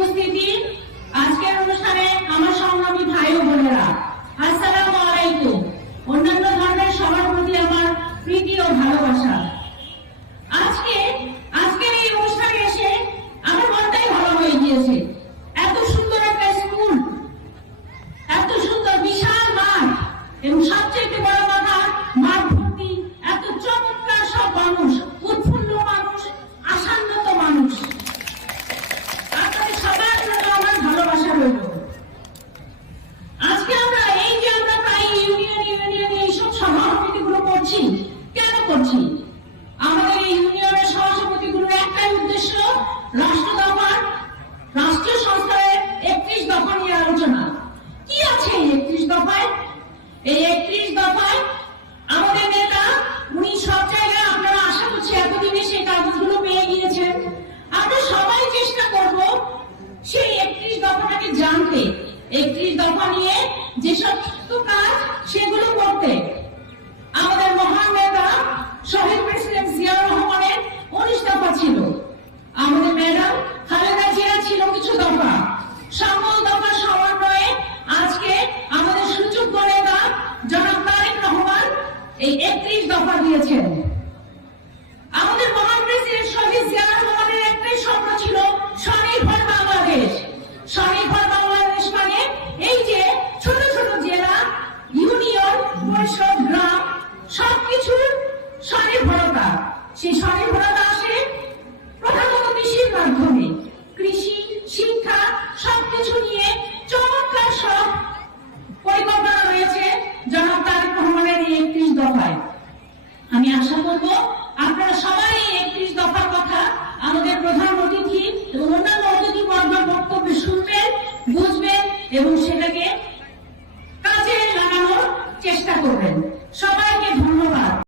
উপস্থিতি। আজকের অনুষ্ঠানে আমার সংগ্রামী ভাই এই ইউনিয়নের সভাপতি গুলোর একটাই উদ্দেশ্য রাষ্ট্র দফার রাষ্ট্রীয় সংস্কারের একত্রিশ দফা নিয়ে আলোচনা। কি আছে এই একত্রিশ দফায়? এই একত্রিশ দফায় আমাদের নেতা, উনি সব জায়গায় আপনারা আশা করছি এতদিনে সেই কাগজগুলো পেয়ে গিয়েছেন। আমরা সবাই চেষ্টা করব সেই একত্রিশ দফাটাকে জানতে। একত্রিশ দফা নিয়ে যেসব কাজ সেগুলো করতে। আমাদের মহান নেতা শহীদ প্রেসিডেন্ট জিয়াউর রহমানের উনিশ দফা ছিল আমাদের ম্যাডাম খালেদা জিয়া ছিল কিছু দফা সকল দফা সমন্বয়ে আজকে আমাদের সুযোগ্য নেতা জনাব তারেক রহমান এই একত্রিশ দফা দিয়েছেন। আমাদের মহান প্রেসিডেন্ট শহীদ একটাই স্বপ্ন ছিল স্বনির্ভর বাংলাদেশ। স্বনির্ভর বাংলাদেশ মানে এই যে ছোট ছোট জেলা, ইউনিয়ন, পরিষদ, গ্রাম, সবকিছুর স্বনির্ভরতা। সেই স্বনির্ভরতা আসে আমি আশা করব আপনারা সবাই একত্রিশ দফার কথা আমাদের প্রধান অতিথি এবং অন্যান্য অতিথি বর্গ বক্তব্য শুনবেন, বুঝবেন এবং সেটাকে কাজে লাগানোর চেষ্টা করবেন।